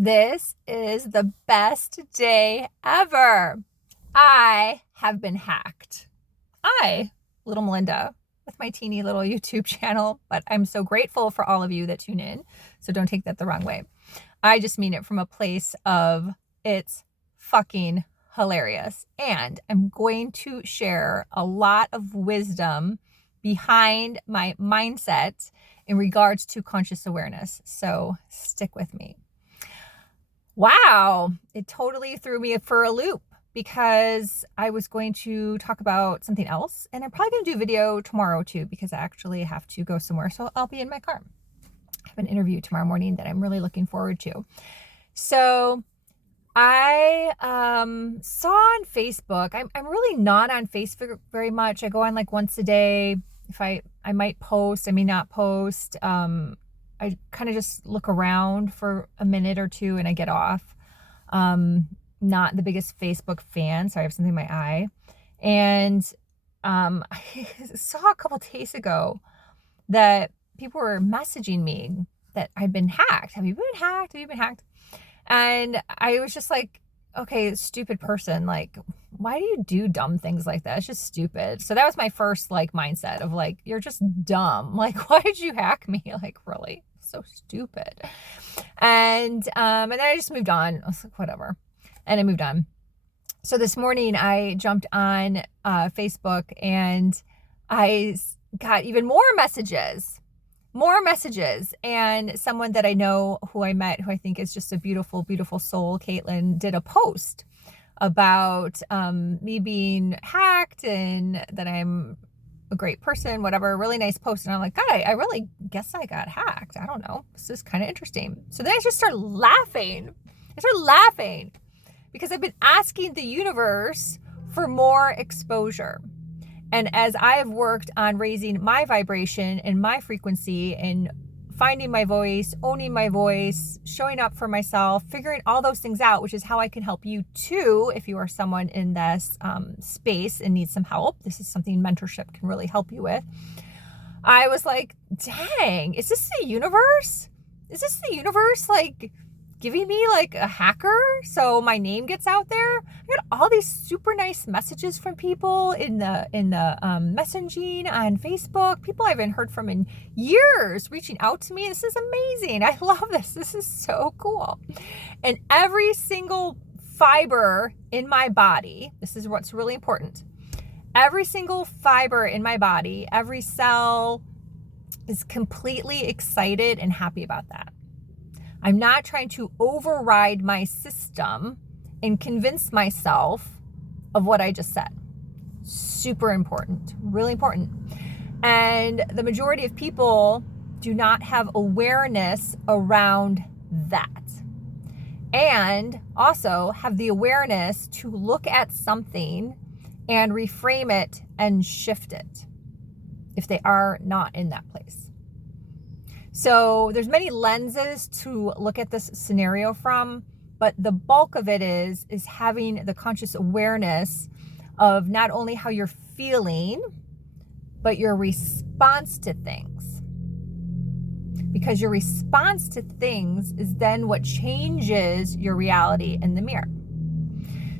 This is the best day ever. I have been hacked. Little Melinda, with my teeny little YouTube channel, but I'm so grateful for all of you that tune in. So don't take that the wrong way. I just mean it from a place of it's fucking hilarious. And I'm going to share a lot of wisdom behind my mindset in regards to conscious awareness. So stick with me. Wow, it totally threw me for a loop because I was going to talk about something else, and I'm probably going to do a video tomorrow too because I actually have to go somewhere, so I'll be in my car. I have an interview tomorrow morning that I'm really looking forward to. So I saw on Facebook, I'm really not on Facebook very much. I go on like once a day. If I might post, I may not post. I kind of just look around for a minute or two and I get off. Not the biggest Facebook fan. Sorry, I have something in my eye. And I saw a couple days ago that people were messaging me that I'd been hacked. Have you been hacked? Have you been hacked? And I was just like, okay, stupid person. Like, why do you do dumb things like that? It's just stupid. So that was my first like mindset of like, you're just dumb. Like, why did you hack me? Like, really? So stupid. And then I just moved on. I was like, whatever. And I moved on. So this morning I jumped on Facebook and I got even more messages. And someone that I know who I met, who I think is just a beautiful, beautiful soul, Caitlin, did a post about me being hacked and that I'm a great person, whatever, really nice post. And I'm like, God, I really guess I got hacked. I don't know. This is kind of interesting. So then I just started laughing. Because I've been asking the universe for more exposure. And as I have worked on raising my vibration and my frequency and finding my voice, owning my voice, showing up for myself, figuring all those things out, which is how I can help you too if you are someone in this space and needs some help. This is something mentorship can really help you with. I was like, dang, is this the universe? Is this the universe like giving me like a hacker so my name gets out there? I got all these super nice messages from people in the messaging on Facebook, people I haven't heard from in years reaching out to me. This is amazing. I love this. This is so cool. And every single fiber in my body, this is what's really important. Every single fiber in my body, every cell is completely excited and happy about that. I'm not trying to override my system and convince myself of what I just said. Super important, really important. And the majority of people do not have awareness around that. And also have the awareness to look at something and reframe it and shift it if they are not in that place. So there's many lenses to look at this scenario from, but the bulk of it is having the conscious awareness of not only how you're feeling, but your response to things. Because your response to things is then what changes your reality in the mirror.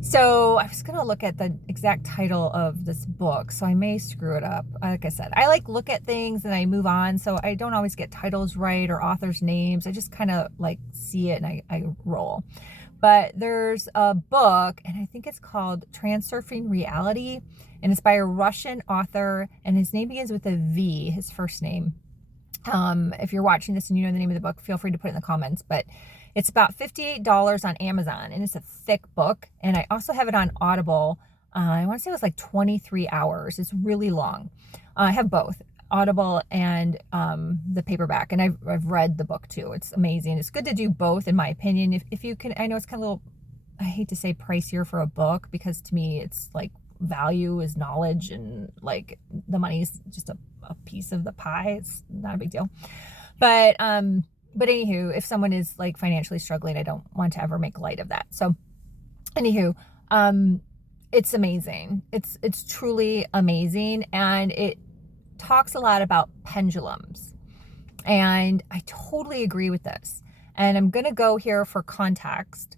So I was going to look at the exact title of this book, so I may screw it up. Like I said, I like look at things and I move on, so I don't always get titles right or authors' names. I just kind of like see it and I roll. But there's a book, and I think it's called Transurfing Reality, and it's by a Russian author, and his name begins with a V, his first name. If you're watching this and you know the name of the book, feel free to put it in the comments. But it's about $58 on Amazon, and it's a thick book. And I also have it on Audible. I want to say it was like 23 hours. It's really long. I have both Audible and the paperback, and I've read the book too. It's amazing. It's good to do both, in my opinion. If you can, I know it's kind of a little, I hate to say pricier for a book, because to me it's like value is knowledge, and like the money's just a piece of the pie. It's not a big deal. But anywho, if someone is like financially struggling, I don't want to ever make light of that. So anywho, it's amazing. It's truly amazing. And it talks a lot about pendulums. And I totally agree with this. And I'm going to go here for context.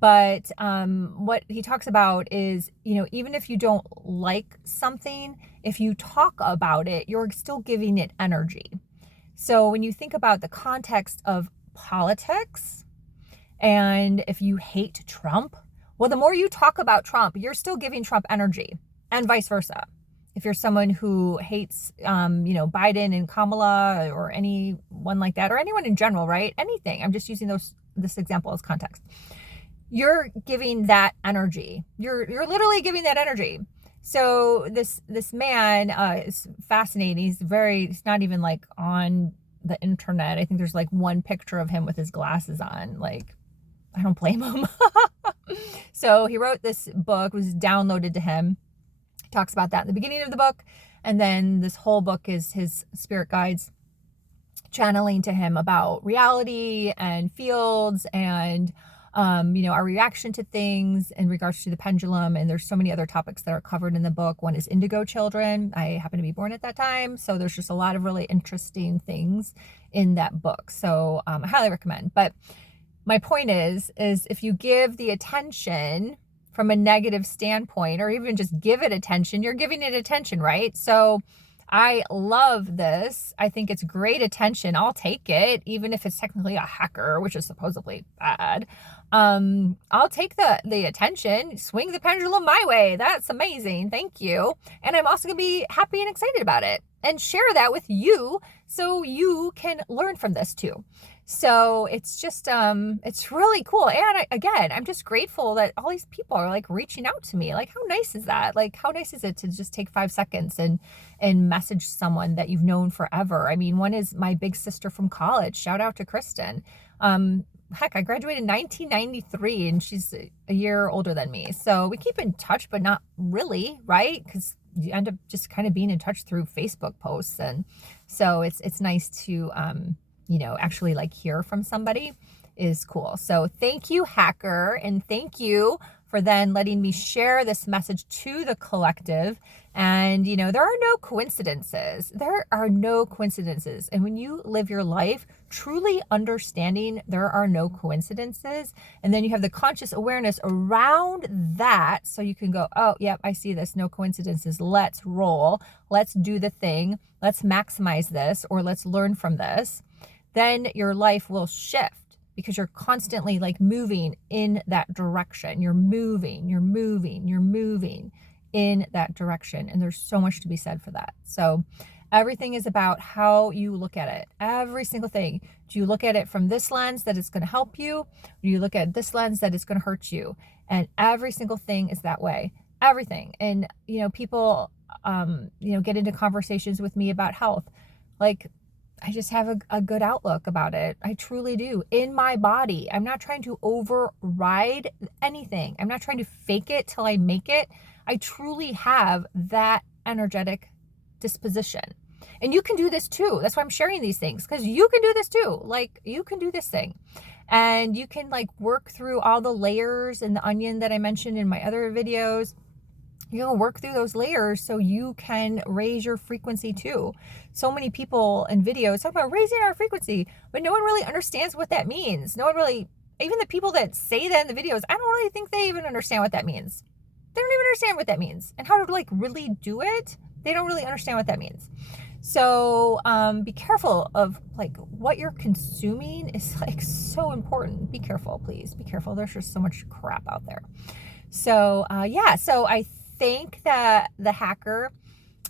But what he talks about is, even if you don't like something, if you talk about it, you're still giving it energy. So when you think about the context of politics, and if you hate Trump, well, the more you talk about Trump, you're still giving Trump energy, and vice versa. If you're someone who hates, Biden and Kamala or anyone like that, or anyone in general, right? Anything. I'm just using this example as context. You're giving that energy. You're literally giving that energy. So this man is fascinating. He's not even like on the internet. I think there's like one picture of him with his glasses on. Like, I don't blame him. So he wrote this book, was downloaded to him. He talks about that in the beginning of the book. And then this whole book is his spirit guides channeling to him about reality and fields and our reaction to things in regards to the pendulum. And there's so many other topics that are covered in the book. One is indigo children. I happen to be born at that time. So there's just a lot of really interesting things in that book. So I highly recommend. But my point is if you give the attention from a negative standpoint, or even just give it attention, you're giving it attention, right? So I love this. I think it's great attention. I'll take it, even if it's technically a hacker, which is supposedly bad. I'll take the attention, swing the pendulum my way. That's amazing. Thank you. And I'm also going to be happy and excited about it and share that with you so you can learn from this too. So it's just, it's really cool. And I'm just grateful that all these people are like reaching out to me. Like, how nice is that? Like, how nice is it to just take 5 seconds and message someone that you've known forever? I mean, one is my big sister from college. Shout out to Kristen. Heck, I graduated in 1993 and she's a year older than me. So we keep in touch, but not really, right? Because you end up just kind of being in touch through Facebook posts. And so it's nice to, actually like hear from somebody is cool. So thank you, hacker. And thank you for then letting me share this message to the collective. And, there are no coincidences. There are no coincidences. And when you live your life truly understanding there are no coincidences, and then you have the conscious awareness around that, so you can go, oh, yep, I see this, no coincidences. Let's roll. Let's do the thing. Let's maximize this, or let's learn from this. Then your life will shift because you're constantly like moving in that direction. You're moving in that direction. And there's so much to be said for that. So everything is about how you look at it. Every single thing. Do you look at it from this lens that it's going to help you? Or do you look at this lens that it's going to hurt you? And every single thing is that way. Everything. And, people, get into conversations with me about health. Like, I just have a good outlook about it. I truly do. In my body. I'm not trying to override anything. I'm not trying to fake it till I make it. I truly have that energetic disposition. And you can do this too. That's why I'm sharing these things, because you can do this too. Like, you can do this thing. And you can like work through all the layers in the onion that I mentioned in my other videos. You'll work through those layers so you can raise your frequency too. So many people in videos talk about raising our frequency, but no one really understands what that means. No one really, even the people that say that in the videos, I don't really think they even understand what that means. They don't even understand what that means. And how to like really do it, they don't really understand what that means. So be careful of like what you're consuming is like so important. Be careful, please. Be careful. There's just so much crap out there. So so I think that the hacker,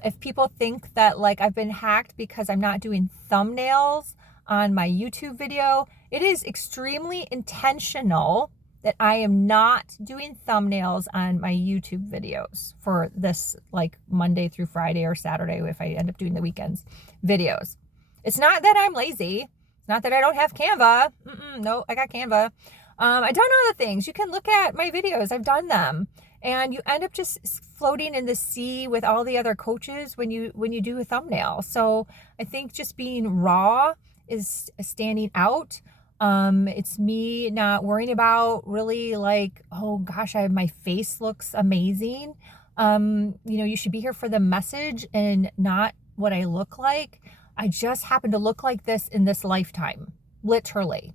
if people think that like I've been hacked because I'm not doing thumbnails on my YouTube video, it is extremely intentional that I am not doing thumbnails on my YouTube videos for this like Monday through Friday or Saturday if I end up doing the weekends videos. It's not that I'm lazy. It's not that I don't have Canva. No, I got Canva. I've done all the things. You can look at my videos. I've done them. And you end up just floating in the sea with all the other coaches when you do a thumbnail. So I think just being raw is standing out. It's me not worrying about really like, oh gosh, my face looks amazing. You should be here for the message and not what I look like. I just happen to look like this in this lifetime, literally.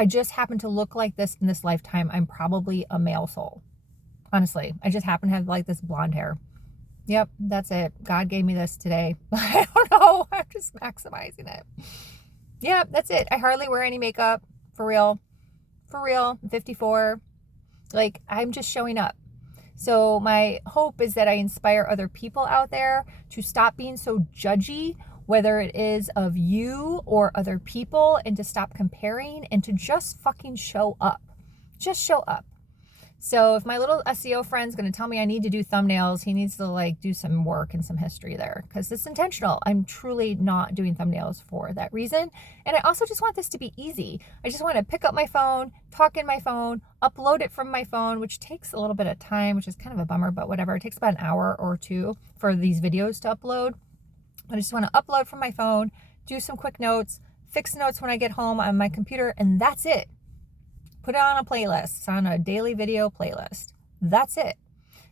I just happen to look like this in this lifetime. I'm probably a male soul. Honestly, I just happen to have like this blonde hair. Yep, that's it. God gave me this today. I don't know. I'm just maximizing it. Yeah, that's it. I hardly wear any makeup. For real. For real. I'm 54. Like, I'm just showing up. So my hope is that I inspire other people out there to stop being so judgy, whether it is of you or other people, and to stop comparing and to just fucking show up. Just show up. So if my little SEO friend's going to tell me I need to do thumbnails, he needs to like do some work and some history there, because it's intentional. I'm truly not doing thumbnails for that reason. And I also just want this to be easy. I just want to pick up my phone, talk in my phone, upload it from my phone, which takes a little bit of time, which is kind of a bummer, but whatever. It takes about an hour or two for these videos to upload. I just want to upload from my phone, do some quick notes, fix notes when I get home on my computer, and that's it. Put it on a playlist. It's on a daily video playlist. That's it.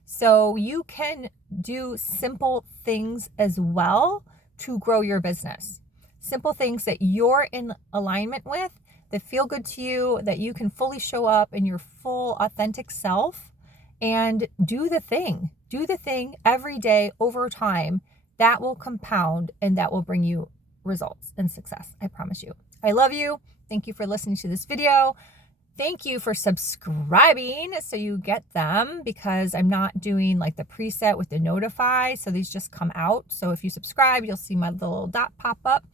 So you can do simple things as well to grow your business. Simple things that you're in alignment with, that feel good to you, that you can fully show up in your full authentic self and do the thing. Do the thing every day over time. That will compound and that will bring you results and success. I promise you. I love you. Thank you for listening to this video. Thank you for subscribing so you get them, because I'm not doing like the preset with the notify. So these just come out. So if you subscribe, you'll see my little dot pop up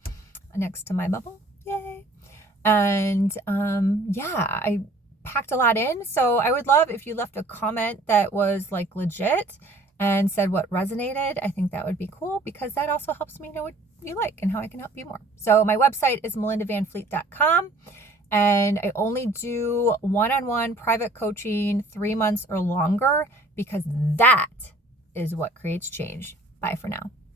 next to my bubble. Yay. And yeah, I packed a lot in. So I would love if you left a comment that was like legit and said what resonated. I think that would be cool, because that also helps me know what you like and how I can help you more. So my website is melindavanfleet.com. And I only do one-on-one private coaching 3 months or longer, because that is what creates change. Bye for now.